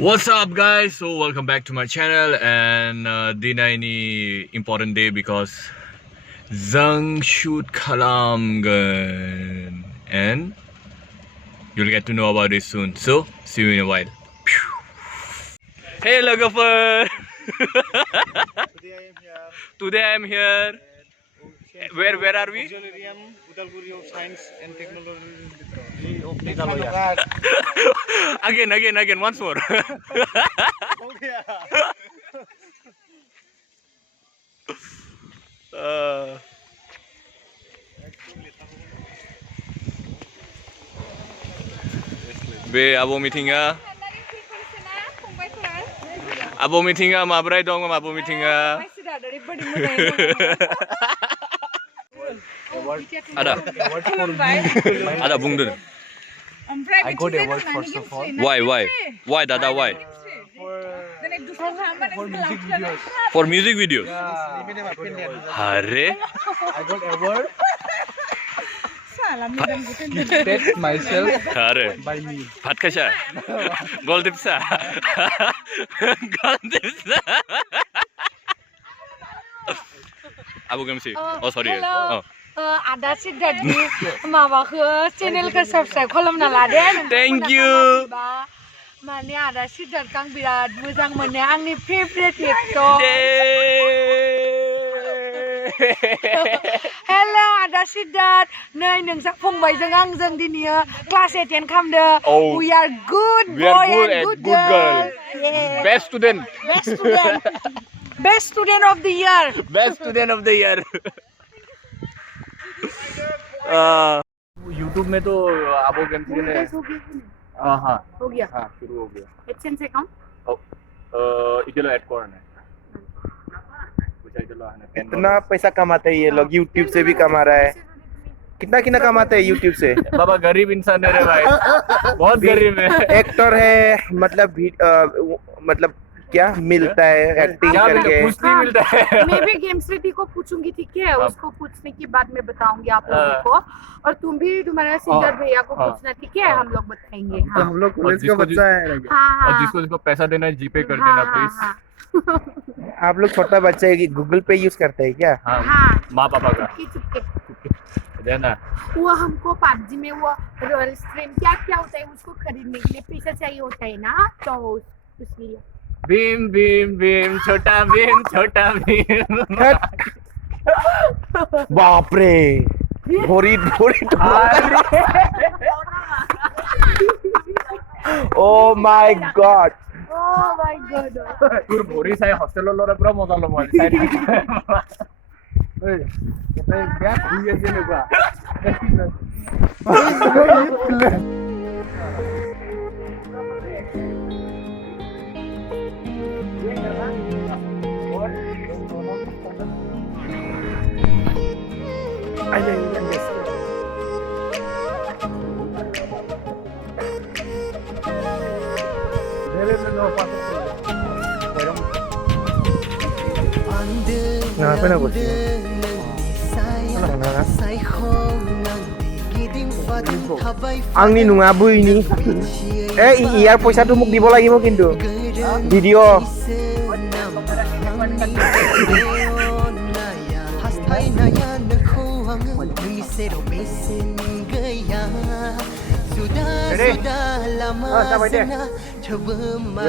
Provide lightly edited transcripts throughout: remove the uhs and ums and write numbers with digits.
What's up guys? So welcome back to my channel and dina ini important day because Zang shoot kalam gun and you'll get to know about it soon. So see you in a while. Hey Lagafar! Today I am here. Where are we? Science and Technology. Again, once more. Be abo meetinga. Abo meetinga mabrai dong abo meetinga. Ada bungdur. I got award first of all. Why, Dada? Why? For music videos. Hare. I got award. Gifted myself Hare. by me. Bhat khaisa. Gol dipsa. Abu Gemsri. Oh sorry. Hello. Ada Siddharth माबाखौ चेनेलखौ subscribe खालामना लादे Thank you. माने आदा सिद्धार्थ आं बिराद मोजां mono आंनि favourite actor hello आदा सिद्धार्थ नै नोंसा फंबायजों आंजों दिनै क्लास एटेन्ड खालामदो we are good boy and good girl Best student of the year Best student of the year YouTube में तो आपो गेम्सरी ने हाँ हो गया हाँ शुरू हो गया एडसेंस अकाउंट इधर ऐड करना है इतना पैसा कमाते हैं ये लोग YouTube से भी कमा रहा है कितना कितना कमाते हैं YouTube से बाबा गरीब इंसान है रे भाई बहुत गरीब है एक्टर है मतलब क्या मिलता है एक्टिंग करके कुछ नहीं मिलता है मैं भी गेम्सरी को पूछूंगी ठीक है उसको पूछने के बाद मैं बताऊंगी आप लोगों को और तुम भी तुम्हारा सिंगर भैया को पूछना ठीक है हम लोग बताएंगे तो हम लोग कॉलेज का बच्चा है और जिसको पैसा देना है जीपे कर देना प्लीज आप लोग छोटा बच्चा है कि गूगल पे यूज करते हैं क्या हाँ माँ पापा का देना वो हमको PUBG में वो रॉयल स्ट्रीम क्या क्या होता है उसको खरीदने के लिए पैसा चाहिए होता है ना तो इसलिए भीम भीम भीम छोटा भीम बाप रे भोरी ओ माय गॉड তোর ভরি চাই হোস্টেলৰ ল'ৰা পুৰা মজা ল'ব চাই বেয়া ঘূৰি আছে এনেকুৱা I don't understand. Kenapa nak buat? Ang ni nung abu ini. Iya পয়সা তো মোক দিব লাগিব কিন্তু video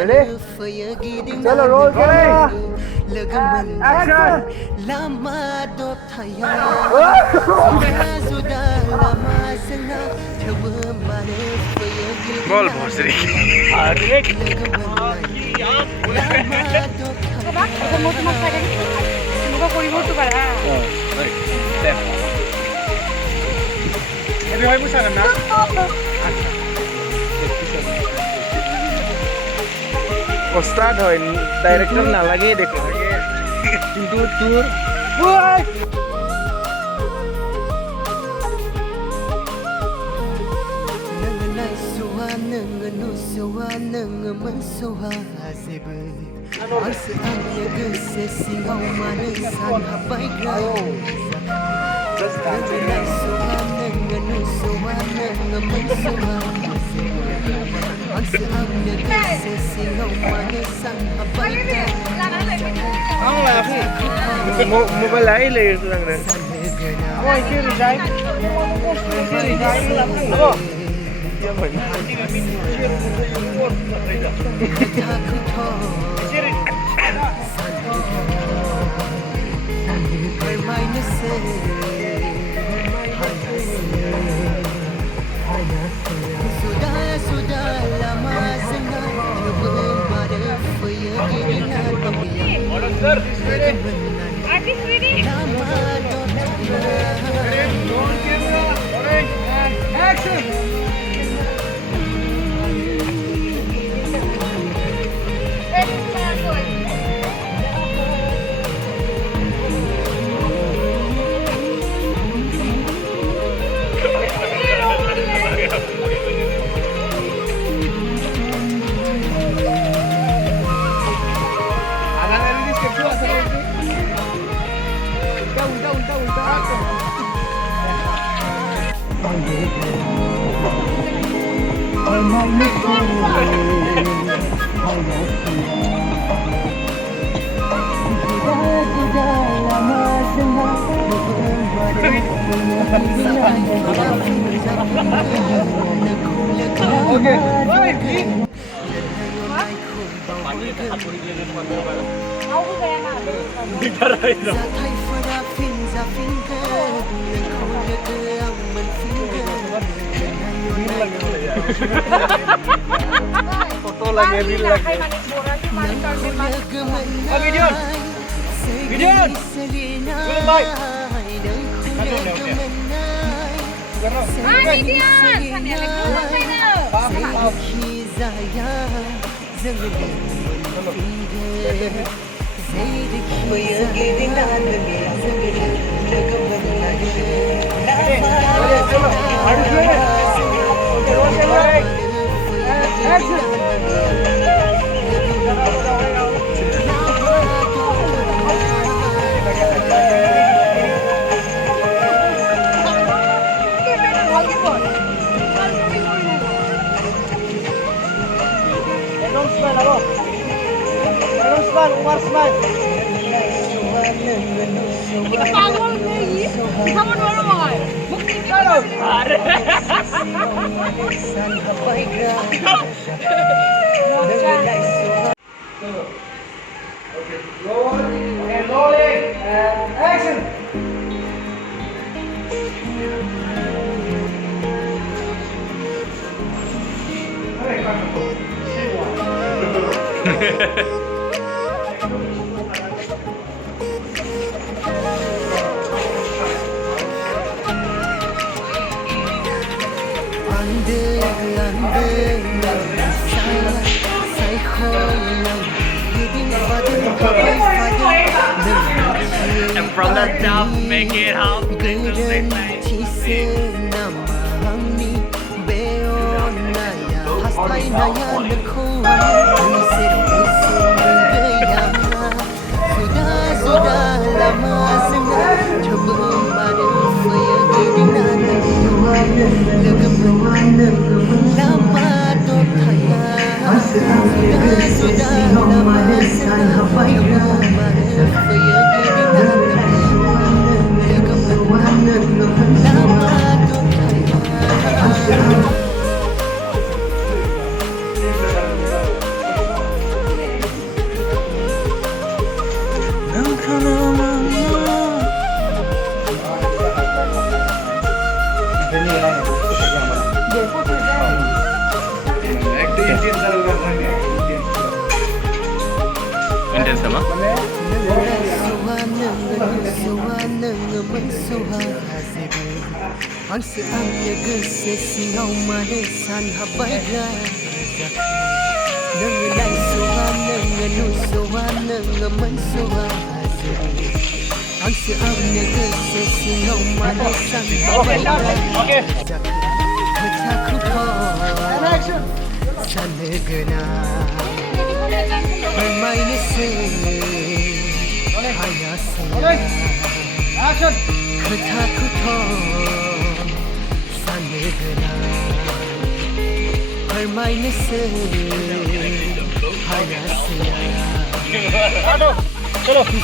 Ready? Chalo roll camera. Action. Bol Bosri. Ustad hoy director na lagi dekho কিন্তু তোর Ang laki. Mobileเลยสุดเลยโอ้ยชื่อรีไซน์ชื่อรีไซน์โอ้ยังเหมือนArtist ready? Action! Okay. Foto lagi reel lagi. Video. Video. Film baik. Umar smile. पागल नहीं समझ वाला मगर मुक्ति करो अरे Rolling and action. And from the top, make it hop. Intense sama? Action. फोरमायनोसै हायासैया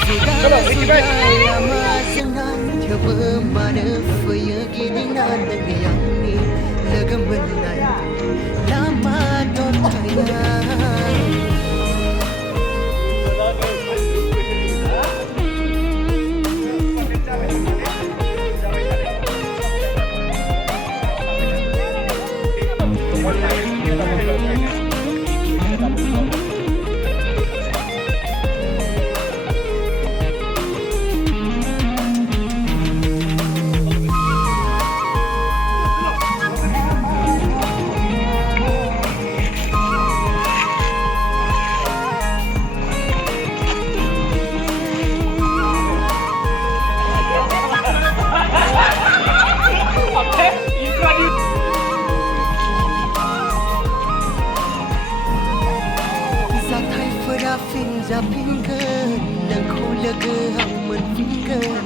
जुदा जुदा लामाजोंना थेवबो मानो फैयो गिदिंना नों आंनि लोगो मोननाय लामा दथाया जाफिनगोन नोंखौ लोगोआव मोनफिनगोन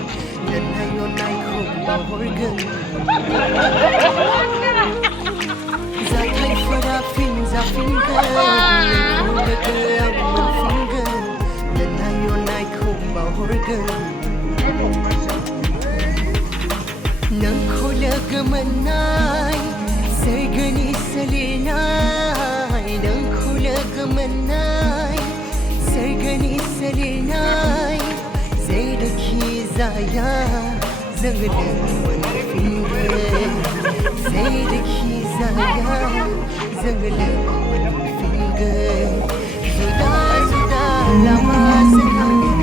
दोननाय अननायखौ बावहरगोन जाथायफोरा फिन जाफिनगोन नोंखौ लोगोआव मोनफिनगोन दोननाय अननायखौ बावहरगोन नोंखौ लोगो मोननाय सोरगोनि सोलिनाय नोंखौ लोगो मोननाय सोरगोनि सोलिनाय जेरैखि जाया जों लोगो मोनफिनगोन जेरैखि जाया जों लोगो मोनफिनगोन जुदा जुदा लामाजों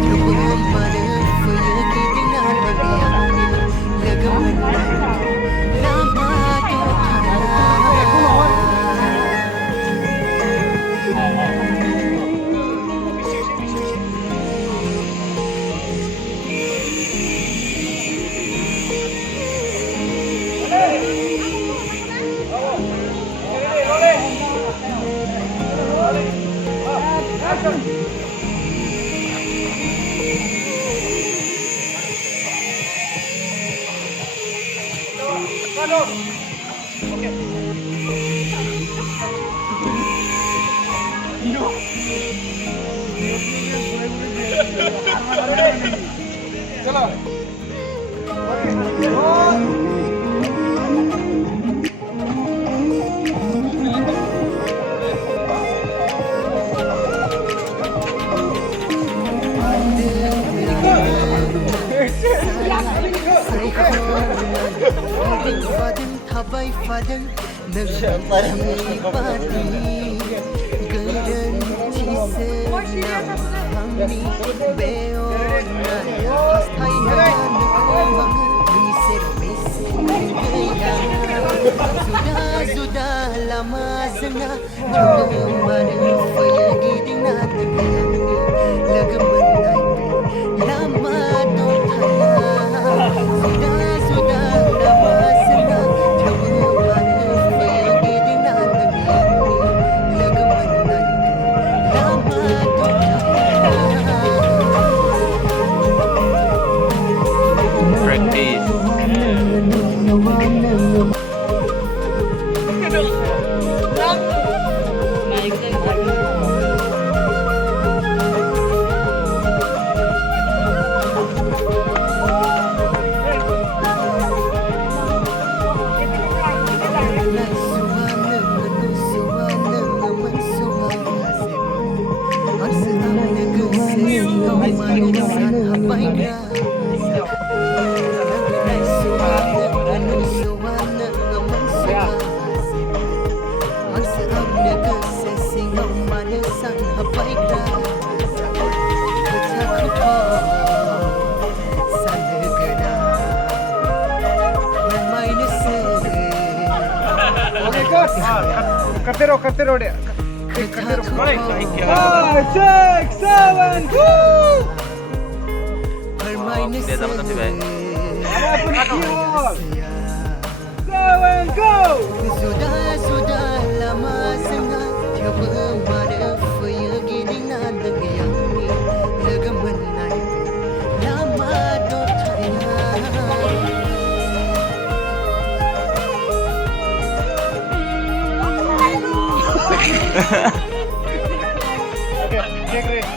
थेवबो मानो फैयो गिदिंना आंनि लोगो मोननाय लामा दथाया थाबाय फादों नोंनि बादि गोरोन्थिसो आंनि बे अननाया हास्थायनाया नोंखौ आङो नोंनि सेराव बेसेन गैया जुदा जुदा लामाजोंना थेवबो मानो फैयो गिदिंना नों आंनि लोगो मोननाय बे लामा दथाया जुदा जुदा लामाजोंना थेवबो मानो फैयो गिदिंना नों आंनि लोगो मोननाय बे Lama दथाया Cartero dia. Cartero. 5, 6, 7. Woo! Dia sama tapi baik. Seven, go! Sudah sudah lama sangat tiada mana faya gini nanda yang ni lega menai lama dotanya. Get ready.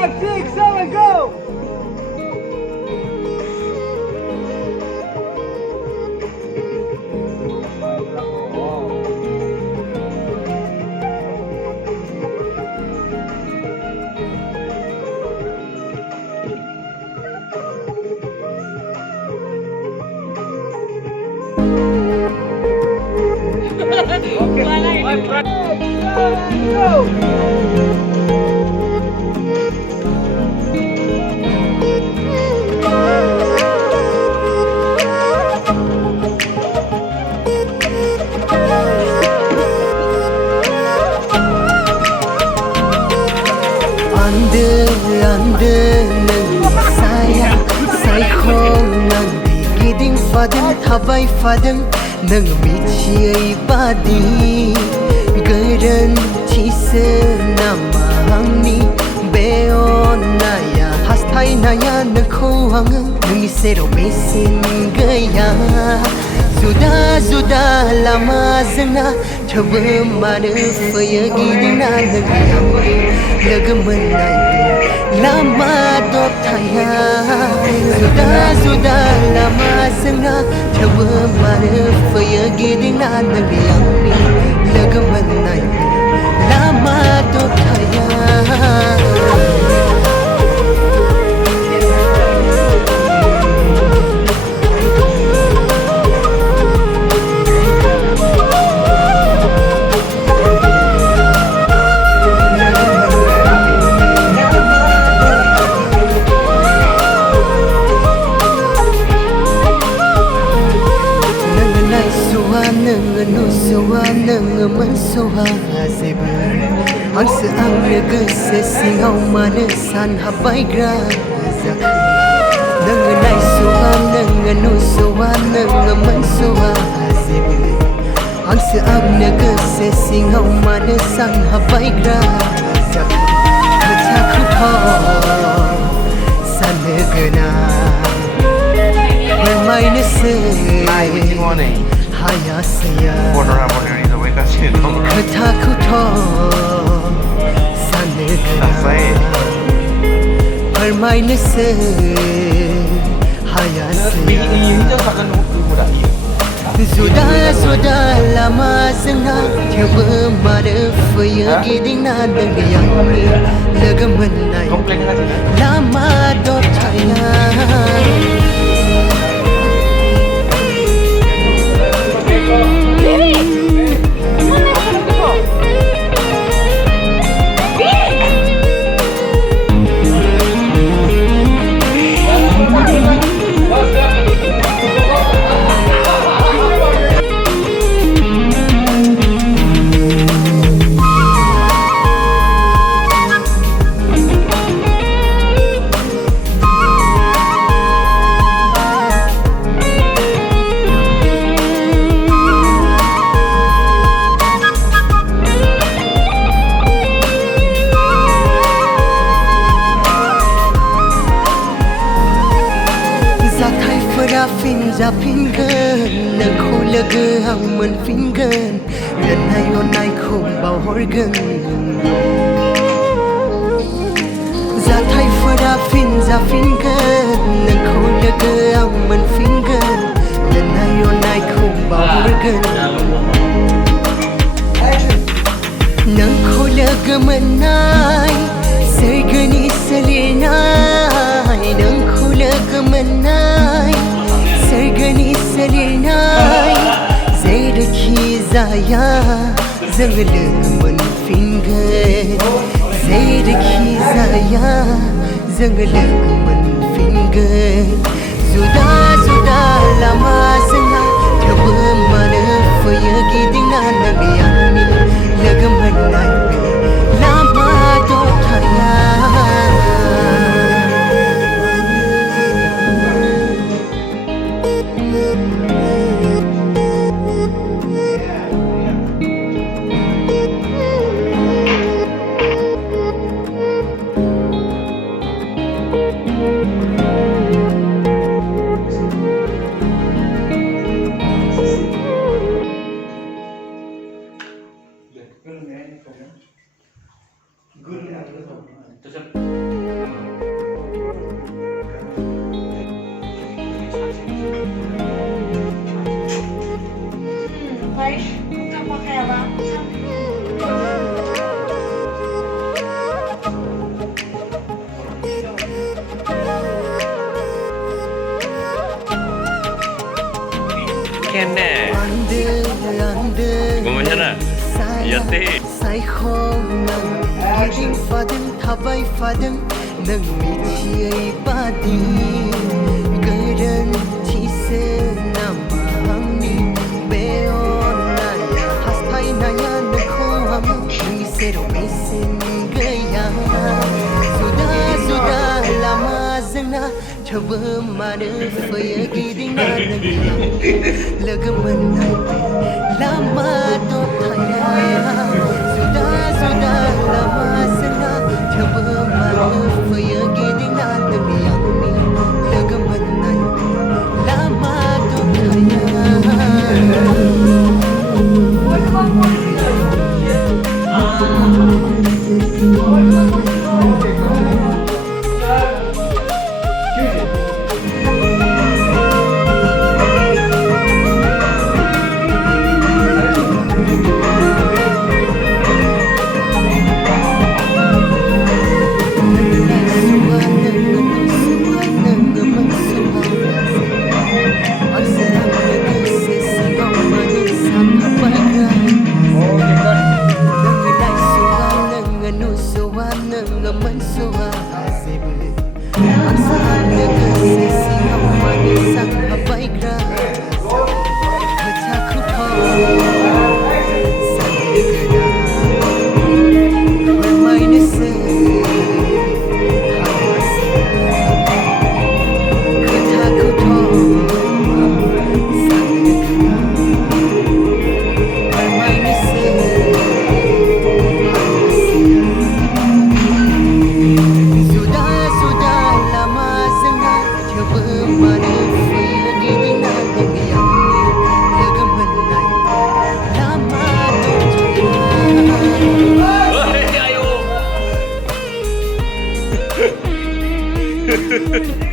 5, 6, 7, go! Habai fadang nang Mithi badi garan chise namangni beon naya hastai naya nakhoang nang sero besin gaya zuda zuda lama zana thab mane faya gidina nang lagaman lama dop thaya zuda zuda lama zana thab mane faya gidina nang lagaman lama dop thaya Ang saang nagsasingaw manasan habay graza Nanganay suwang nanganusuwan nangamansuwa Ang saang nagsasingaw manasan habay graza Katakuto sa nagana Bermay na say Haya saya Katakuto Bermain se haya saya Sudah sudah lama sangat coba mara faya gidina dengan ni lagaman lama dot saya जाथायफोरा fin जाफिनगोन नोंखौ लोगो आं मोनफिनगोन दोननाय अननायखौ बावहरगोन जाथायफोरा fin जाफिनगोन नोंखौ लोगो आं मोनफिनगोन दोननाय अननायखौ बावहरगोन नोंखौ लोगो मोननाय सोरगोनि सोलिनाय नोंखौ लोगो मोननाय सोरगोनि सोलिनाय जेरैखि जाया जों लोगो मोनफिनगोन जेरैखि जाया जों लोगो मोनफिनगोन जुदा जुदा लामा जोंना थेवबो मानो फैयो गिदिंना नों आंनि लोगो मोननाय Lama दबथाया Kene. Gimana? Ya sih. सायख'नां गिदिंफादों थाबायफादों नों मिथियै बादि गोरोन्थिसो नामा आंनि बे अननाया हास्थायनाया नोंखौ आं नोंनि सेराव बेसेन गैया जुदा जुदा लामा जोंना थेवबो मानो फैयो गिदिंना नों लोगो मोननाय लामा दबथाया जुदा जुदा लामा जोंना थेवबो मानो फैयो गिदिंना नों आंनि लोगो मोननाय लामा दबथाया Ayo.